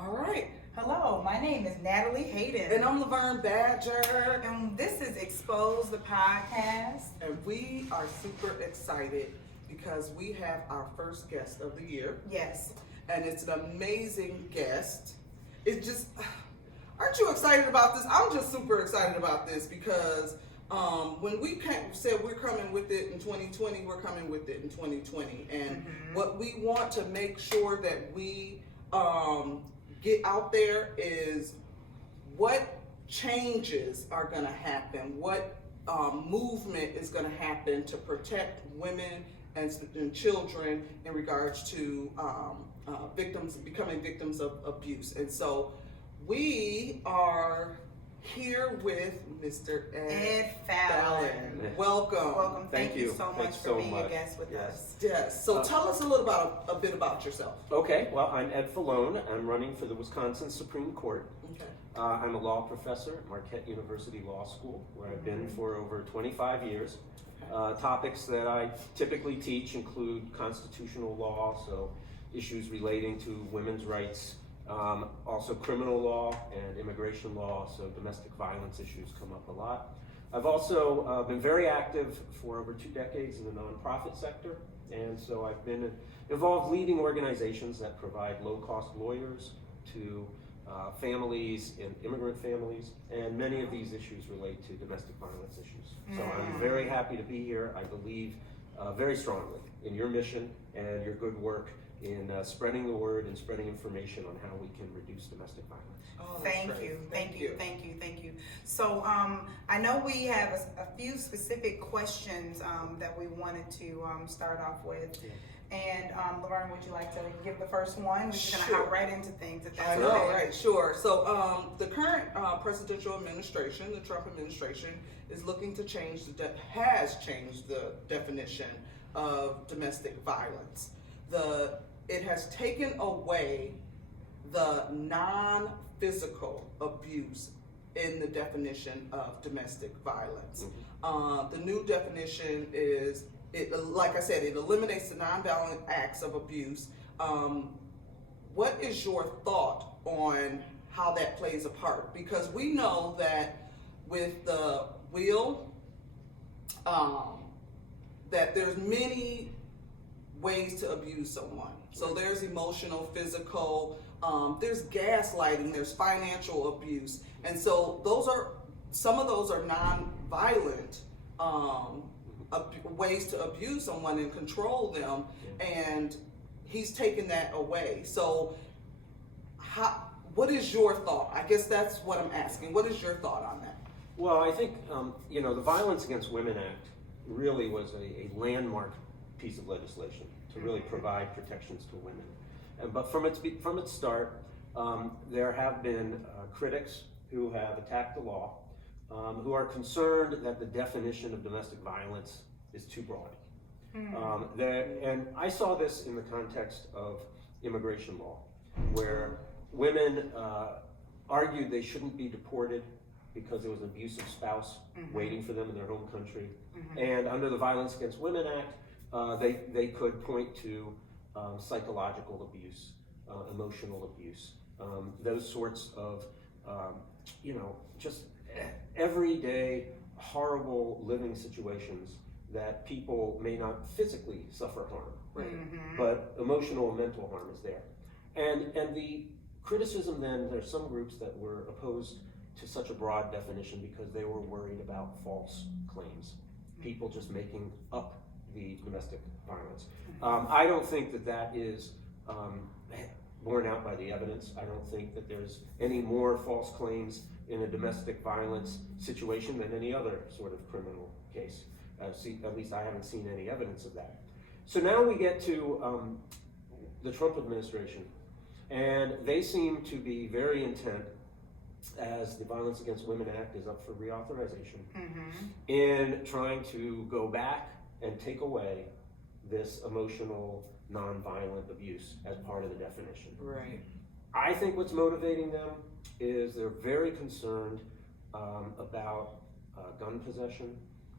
All right. Hello, my name is Natalie Hayden. And I'm Laverne Badger. And this is Expose the Podcast. And we are super excited because we have our first guest of the year. Yes. And it's an amazing guest. It just, aren't you excited about this? I'm just super excited about this because when we said we're coming with it in 2020, we're coming with it in 2020. And what we want to make sure that we get out there is what changes are going to happen, what movement is going to happen to protect women and children in regards to becoming victims of abuse. And so we are here with Mr. Ed Fallone. Welcome. Welcome. Thank you so much Thanks for so being much. a guest with us. Yes. So tell us a bit about yourself. Okay, well, I'm Ed Fallone. I'm running for the Wisconsin Supreme Court. Okay. I'm a law professor at Marquette University Law School, where I've been for over 25 years. Topics that I typically teach include constitutional law, so issues relating to women's rights, also criminal law and immigration law, so domestic violence issues come up a lot. I've also been very active for over 2 decades in the nonprofit sector, and so I've been involved leading organizations that provide low-cost lawyers to families and immigrant families, and many of these issues relate to domestic violence issues. So I'm very happy to be here. I believe very strongly in your mission and your good work in spreading the word and spreading information on how we can reduce domestic violence. Oh, Thank you. So I know we have a few specific questions that we wanted to start off with. Yeah. And Laverne, would you like to give the first one? We're just going to Sure. hop right into things. If I that's know, okay. right? Sure. So the current presidential administration, the Trump administration, is looking to has changed the definition of domestic violence. It has taken away the non-physical abuse in the definition of domestic violence. The new definition is, like I said, it eliminates the non-violent acts of abuse. What is your thought on how that plays a part? Because we know that with the will, that there's many ways to abuse someone. So there's emotional, physical, there's gaslighting, there's financial abuse. And so some of those are non-violent ways to abuse someone and control them, and he's taken that away. So what is your thought? I guess that's what I'm asking. What is your thought on that? Well, I think the Violence Against Women Act really was a landmark piece of legislation to really provide protections to women. But from its start, there have been critics who have attacked the law, who are concerned that the definition of domestic violence is too broad. And I saw this in the context of immigration law, where women argued they shouldn't be deported because there was an abusive spouse waiting for them in their home country. And under the Violence Against Women Act, they could point to psychological abuse, emotional abuse, those sorts of, just everyday horrible living situations that people may not physically suffer harm, but emotional and mental harm is there. And the criticism then, there's some groups that were opposed to such a broad definition because they were worried about false claims, people just making up the domestic violence. I don't think that is borne out by the evidence. I don't think that there's any more false claims in a domestic violence situation than any other sort of criminal case. At least I haven't seen any evidence of that. So now we get to the Trump administration, and they seem to be very intent, as the Violence Against Women Act is up for reauthorization, in trying to go back and take away this emotional, nonviolent abuse as part of the definition. Right. I think what's motivating them is they're very concerned about gun possession.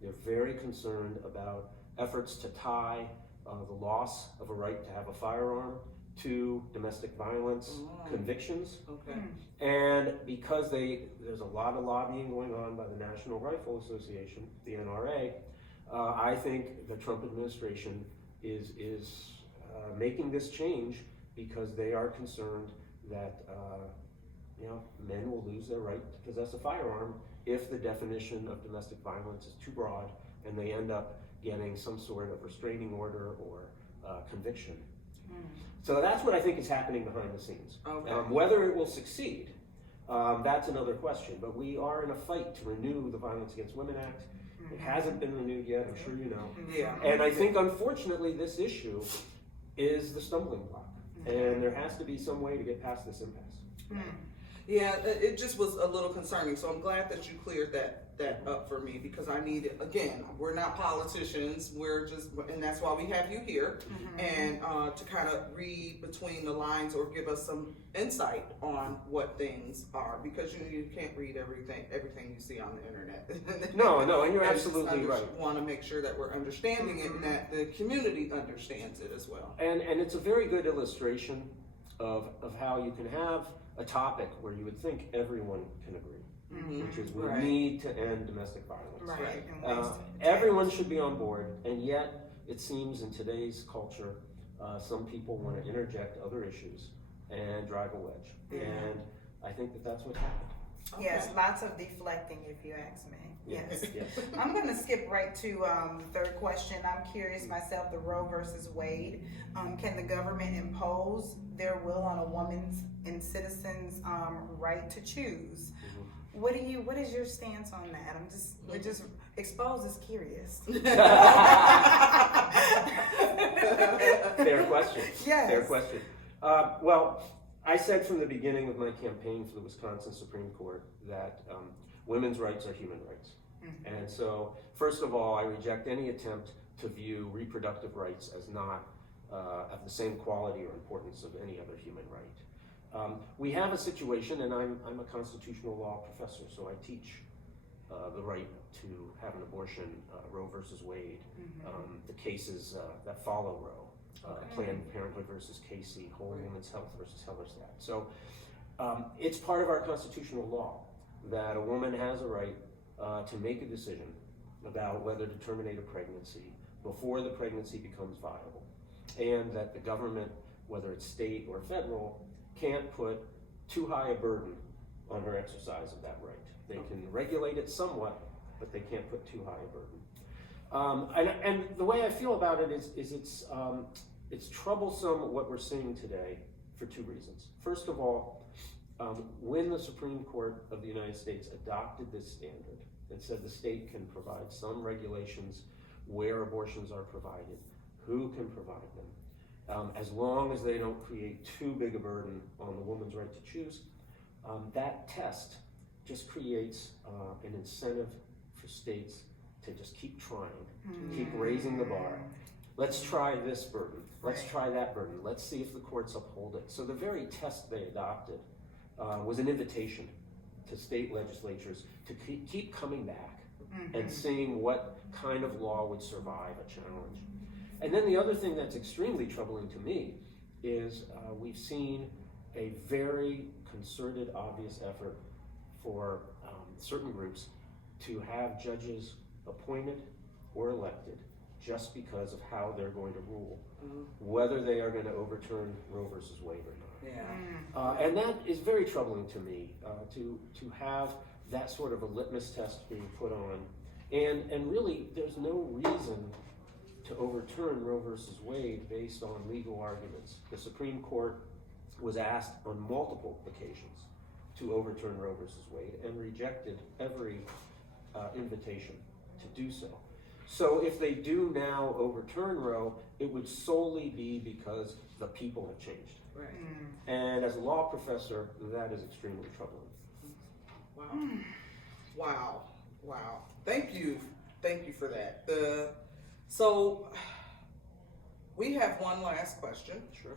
They're very concerned about efforts to tie the loss of a right to have a firearm to domestic violence convictions. Okay. And because there's a lot of lobbying going on by the National Rifle Association, the NRA, I think the Trump administration is making this change because they are concerned that men will lose their right to possess a firearm if the definition of domestic violence is too broad and they end up getting some sort of restraining order or conviction. So that's what I think is happening behind the scenes. Okay. Whether it will succeed, that's another question. But we are in a fight to renew the Violence Against Women Act. It hasn't been renewed yet, I'm sure you know. Yeah. And I think, unfortunately, this issue is the stumbling block. And there has to be some way to get past this impasse. Yeah, it just was a little concerning. So I'm glad that you cleared that up for me, because I need it. Again, we're not politicians. We're just, and that's why we have you here, and to kind of read between the lines or give us some insight on what things are, because you can't read everything you see on the internet. No, and you're absolutely right. Want to make sure that we're understanding it and that the community understands it as well. And it's a very good illustration of how you can have a topic where you would think everyone can agree, which is we need to end domestic violence. Right. Everyone should be on board, and yet it seems in today's culture, some people want to interject other issues and drive a wedge. And I think that's what's happened. Yes, lots of deflecting, if you ask me. Yes. Yes. I'm going to skip right to the third question. I'm curious myself, the Roe versus Wade. Can the government impose their will on a woman's and citizens' right to choose? What is your stance on that? We're just exposed as curious. Fair question. Yes. Fair question. Well, I said from the beginning of my campaign for the Wisconsin Supreme Court that women's rights are human rights. And so, first of all, I reject any attempt to view reproductive rights as not of the same quality or importance of any other human right. We have a situation, and I'm a constitutional law professor, so I teach the right to have an abortion, Roe versus Wade, the cases that follow Roe, Planned Parenthood versus Casey, Whole Woman's Health versus Hellerstedt. So it's part of our constitutional law that a woman has a right to make a decision about whether to terminate a pregnancy before the pregnancy becomes viable, and that the government, whether it's state or federal, can't put too high a burden on her exercise of that right. They can regulate it somewhat, but they can't put too high a burden. And the way I feel about it is it's troublesome what we're seeing today for two reasons. First of all, when the Supreme Court of the United States adopted this standard that said the state can provide some regulations where abortions are provided, who can provide them, as long as they don't create too big a burden on the woman's right to choose, that test just creates an incentive for states to just keep trying, keep raising the bar. Let's try this burden. Let's try that burden. Let's see if the courts uphold it. So the very test they adopted was an invitation to state legislatures to keep coming back and seeing what kind of law would survive a challenge. And then the other thing that's extremely troubling to me is we've seen a very concerted, obvious effort for certain groups to have judges appointed or elected just because of how they're going to rule, whether they are going to overturn Roe versus Wade or not. Yeah. And that is very troubling to me, to have that sort of a litmus test being put on. And really, there's no reason to overturn Roe versus Wade based on legal arguments. The Supreme Court was asked on multiple occasions to overturn Roe versus Wade and rejected every invitation to do so. So if they do now overturn Roe, it would solely be because the people have changed. Right. And as a law professor, that is extremely troubling. Wow. Thank you for that. So we have one last question. Sure.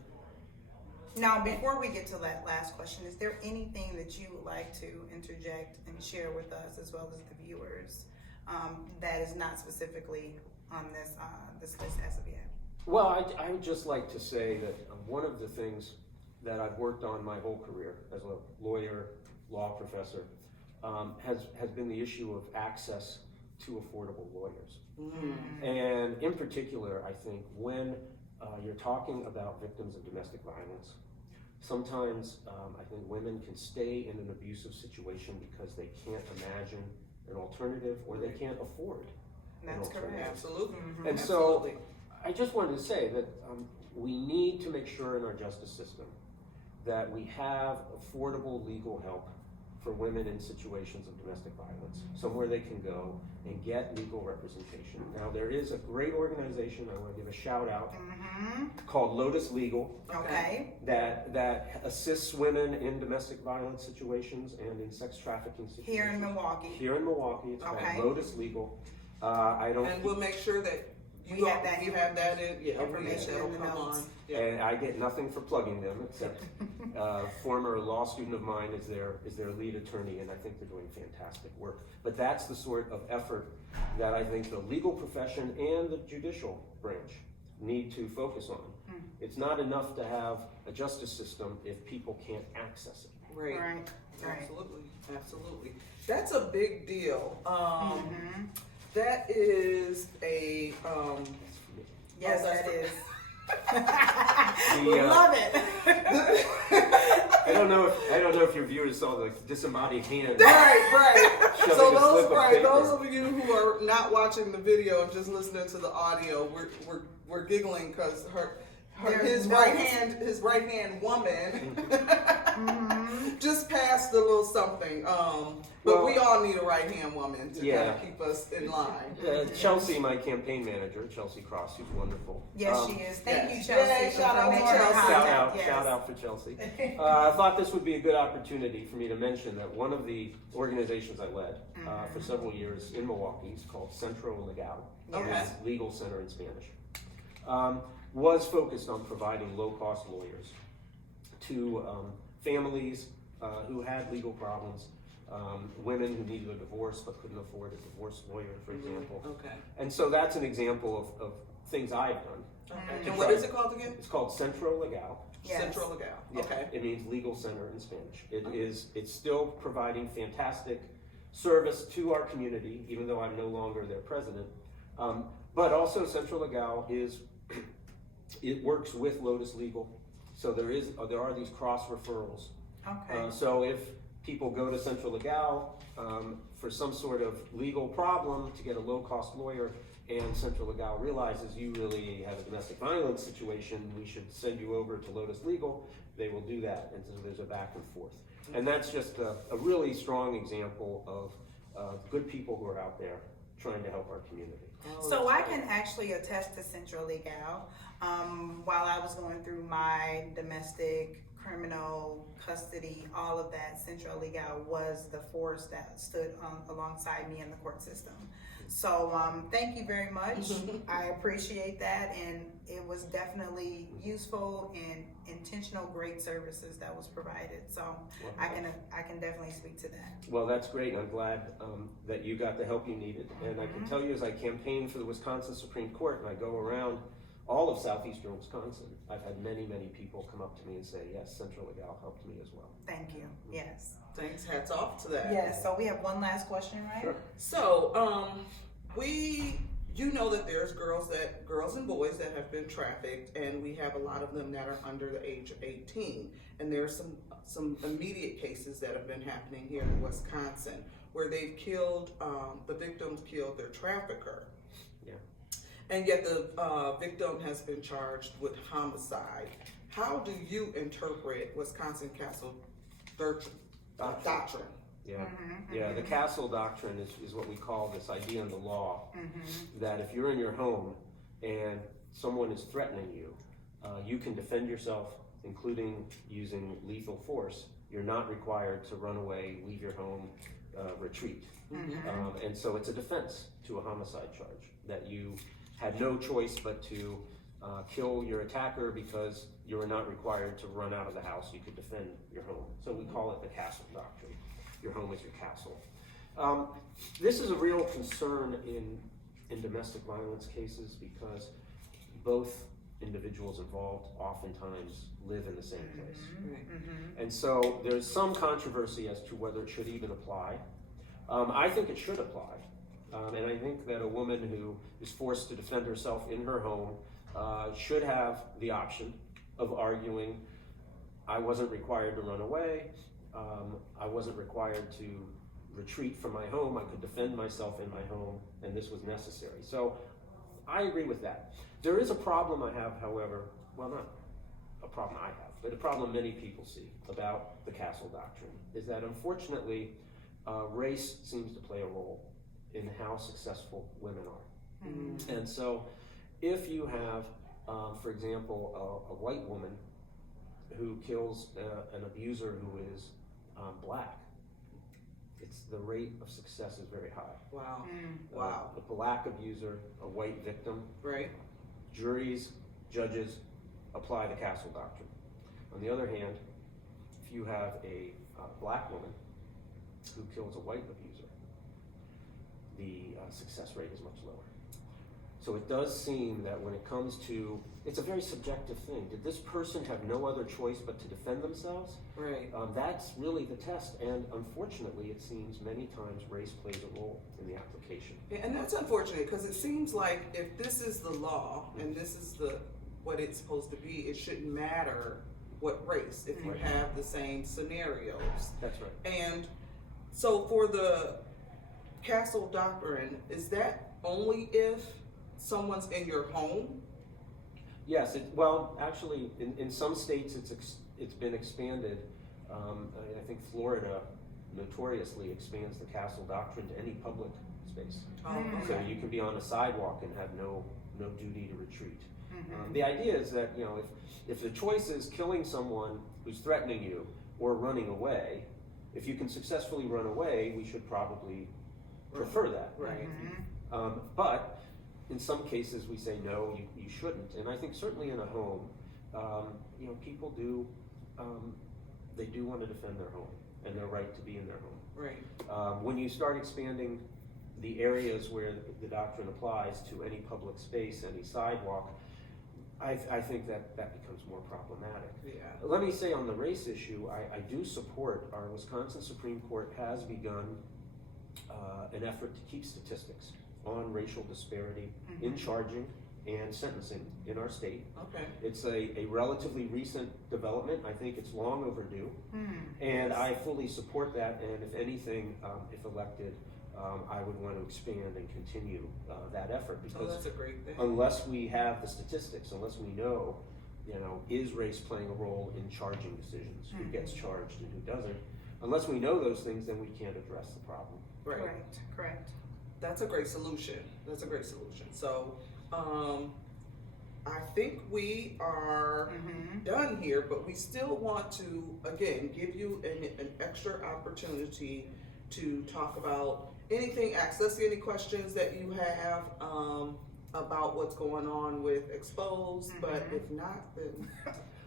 Now, before we get to that last question, is there anything that you would like to interject and share with us, as well as the viewers, that is not specifically on this list as of yet? Well, I would just like to say that one of the things that I've worked on my whole career as a lawyer, law professor, has been the issue of access to affordable lawyers. And in particular, I think when you're talking about victims of domestic violence, sometimes I think women can stay in an abusive situation because they can't imagine an alternative or they can't afford an That's alternative. correct. Absolutely. And so I just wanted to say that we need to make sure in our justice system that we have affordable legal help for women in situations of domestic violence, somewhere they can go and get legal representation. Now, there is a great organization, I want to give a shout out, called Lotus Legal, Okay. that assists women in domestic violence situations and in sex trafficking situations. Here in Milwaukee. Here in Milwaukee, it's Okay. called Lotus Legal. I don't. And we'll make sure that We have that in, information that'll in the come notes. on. Yeah. And I get nothing for plugging them, except former law student of mine is their lead attorney, and I think they're doing fantastic work. But that's the sort of effort that I think the legal profession and the judicial branch need to focus on. It's not enough to have a justice system if people can't access it. Right. Right. Absolutely. Absolutely. That's a big deal. That is a Yes, that's that the- is. The, Love it. I don't know if your viewers saw the disembodied hand. right. Shoving So a slip of paper. those of you who are not watching the video and just listening to the audio, we're giggling because his right hand woman just passed a little something. But we all need a right hand woman to kind of keep us in line. Chelsea, my campaign manager, Chelsea Cross, who's wonderful. Yes, she is. Thank you, yes. Chelsea. Yay, for shout out to making Chelsea. contact. Yes. Shout out for Chelsea. I thought this would be a good opportunity for me to mention that one of the organizations I led for several years in Milwaukee is called Centro Legal, Okay. it's Legal Center in Spanish, was focused on providing low-cost lawyers to families who had legal problems, women who needed a divorce but couldn't afford a divorce lawyer, for example. Okay. And so that's an example of things I've done. Okay. And what is it called again? It's called Centro Legal. Yes. Centro Legal. Yeah, Okay. it means legal center in Spanish. It's still providing fantastic service to our community, even though I'm no longer their president. But also Centro Legal it works with Lotus Legal. So there are these cross referrals. Okay. So if people go to Centro Legal for some sort of legal problem to get a low-cost lawyer, and Centro Legal realizes you really have a domestic violence situation, we should send you over to Lotus Legal, they will do that, and so there's a back and forth. And that's just a really strong example of good people who are out there trying to help our community. So I can actually attest to Centro Legal. While I was going through my domestic, criminal, custody, all of that, Centro Legal was the force that stood alongside me in the court system. So thank you very much. I appreciate that, and it was definitely useful and intentional, great services that was provided. So I can definitely speak to that. Well, that's great. I'm glad that you got the help you needed. And I can tell you, as I campaign for the Wisconsin Supreme Court and I go around all of southeastern Wisconsin, I've had many, many people come up to me and say, yes, Centro Legal helped me as well. Thank you. Yes. Thanks. Hats off to that. Yes. So we have one last question, right? Sure. So, you know that there's girls and boys that have been trafficked, and we have a lot of them that are under the age of 18. And there's some immediate cases that have been happening here in Wisconsin where they've killed, the victims killed their trafficker. Yeah. And yet the victim has been charged with homicide. How do you interpret Wisconsin Castle Doctrine? Yeah, yeah. The Castle Doctrine is what we call this idea in the law that if you're in your home and someone is threatening you, you can defend yourself, including using lethal force. You're not required to run away, leave your home, retreat. And so it's a defense to a homicide charge, that you had no choice but to kill your attacker because you were not required to run out of the house. You could defend your home. So we call it the Castle Doctrine. Your home is your castle. This is a real concern in domestic violence cases because both individuals involved oftentimes live in the same place. Right. And so there's some controversy as to whether it should even apply. I think it should apply. And I think that a woman who is forced to defend herself in her home should have the option of arguing, I wasn't required to run away, I wasn't required to retreat from my home, I could defend myself in my home, and this was necessary. So I agree with that. There is a problem I have, however, well, not a problem I have, but a problem many people see about the Castle Doctrine, is that unfortunately race seems to play a role in how successful women are. Mm-hmm. And so if you have, for example, a white woman who kills an abuser who is black, the rate of success is very high. Wow. Wow. A black abuser, a white victim, Right. juries, judges apply the Castle Doctrine. On the other hand, if you have a black woman who kills a white abuser, the success rate is much lower. So it does seem that when it comes to, it's a very subjective thing. Did this person have no other choice but to defend themselves? Right. That's really the test, and unfortunately, it seems many times race plays a role in the application. Yeah, and that's unfortunate because it seems like if this is the law and this is what it's supposed to be, it shouldn't matter what race if you Right. have the same scenarios. That's right. And so for the Castle Doctrine, is that only if someone's in your home? Yes, well, actually, in some states it's been expanded. I think Florida notoriously expands the Castle Doctrine to any public space. So Okay. you can be on a sidewalk and have no duty to retreat. The idea is that, you know, if the choice is killing someone who's threatening you or running away, if you can successfully run away, we should probably prefer that. Right. But in some cases we say no, you shouldn't. And I think certainly in a home, you know, people do, they do want to defend their home and their right to be in their home. Right. When you start expanding the areas where the doctrine applies to any public space, any sidewalk, I think that becomes more problematic. Yeah. Let me say on the race issue, I do support, our Wisconsin Supreme Court has begun an effort to keep statistics on racial disparity in charging and sentencing in our state. Okay. It's a relatively recent development. I think it's long overdue. And I fully support that, and if anything, if elected, I would want to expand and continue that effort, Oh, because that's a great thing. unless we have the statistics, unless we know, you know, is race playing a role in charging decisions, who gets charged and who doesn't, unless we know those things, then we can't address the problem. Right. Correct. That's a great solution. That's a great solution. So, I think we are done here, but we still want to, again, give you an extra opportunity to talk about anything, ask us any questions that you have about what's going on with Exposed, but if not, then...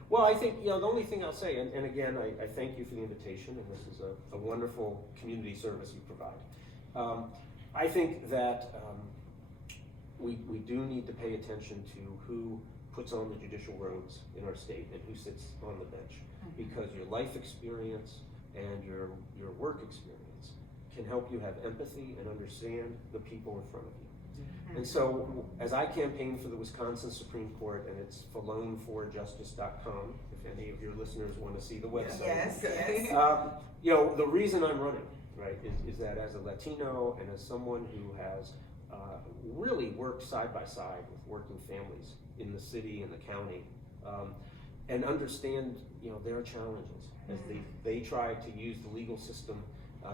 Well, I think, you know, the only thing I'll say, and again, I thank you for the invitation, and this is a wonderful community service you provide. I think that we do need to pay attention to who puts on the judicial robes in our state and who sits on the bench, because your life experience and your work experience can help you have empathy and understand the people in front of you. And so, as I campaign for the Wisconsin Supreme Court, and it's FalloneForJustice.com, if any of your listeners want to see the website. Yes. You know, the reason I'm running, right, is that as a Latino and as someone who has really worked side by side with working families in the city and the county, and understand, you know, their challenges as they try to use the legal system,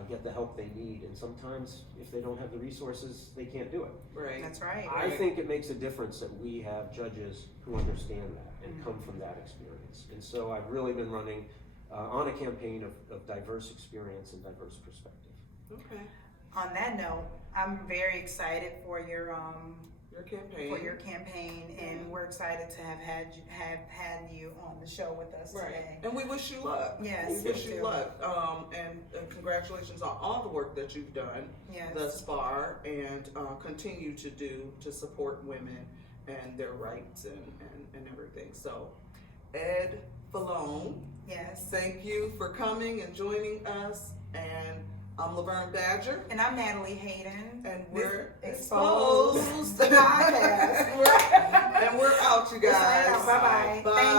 get the help they need, and sometimes if they don't have the resources, they can't do it. Right. That's right. I think it makes a difference that we have judges who understand that and come from that experience. And so I've really been running on a campaign of diverse experience and diverse perspective. Okay. On that note, I'm very excited for your campaign. and we're excited to have had you on the show with us today. And we wish you luck. Yes, we wish me you too. luck. And congratulations on all the work that you've done Yes. thus far, and continue to do to support women and their rights and everything. So, Ed Fallone, Yes. thank you for coming and joining us. And I'm Laverne Badger. And I'm Natalie Hayden. And we're This exposed. Podcast. And we're out, you guys. Bye-bye. Bye. Thank